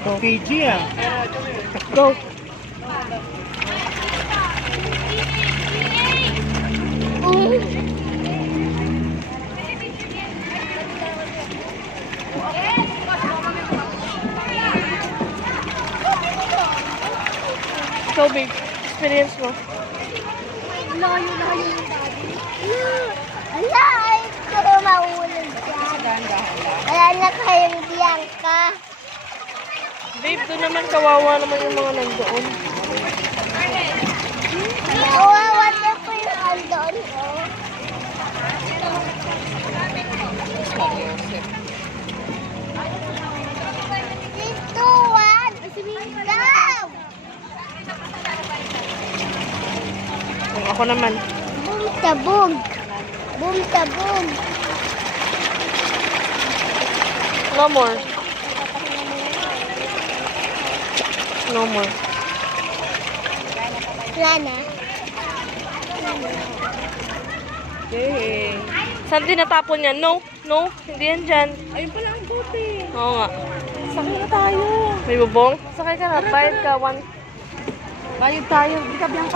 go. PG ah. Go. Go, babe. Experience mo. Layo yung daddy. Ala, ito maulog dyan. Wala na kayong Bianca. Babe, doon naman kawawa naman yung mga nandoon. Kawawa na po yung andon ko. Dito, Juan. Daw. Ako naman. Boom tabog. Boom tabog. No more. No more. Wala na. Okay. Saan tinatapon yan? No. No. Hindi yan dyan. Ayun pala ang bote. Oo nga. Sakay na tayo. May bubong? Sakay ka na. Bayad ka. Bayad tayo. Di ka Bianca